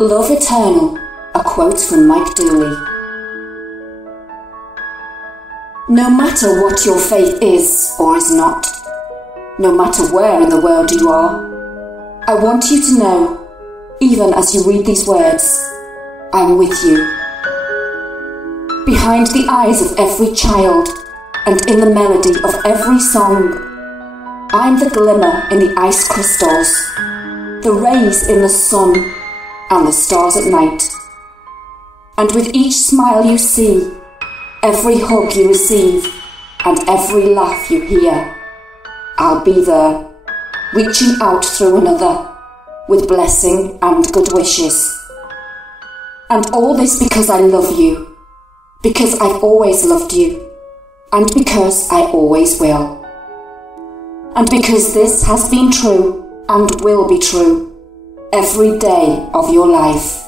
Love Eternal, a quote from Mike Dooley. No matter what your faith is or is not, no matter where in the world you are, I want you to know, even as you read these words, I'm with you. Behind the eyes of every child and in the melody of every song, I'm the glimmer in the ice crystals, the rays in the sun, and the stars at night. And with each smile you see, every hug you receive, and every laugh you hear, I'll be there, reaching out through another, with blessing and good wishes. And all this because I love you, because I've always loved you, and because I always will. And because this has been true and will be true every day of your life.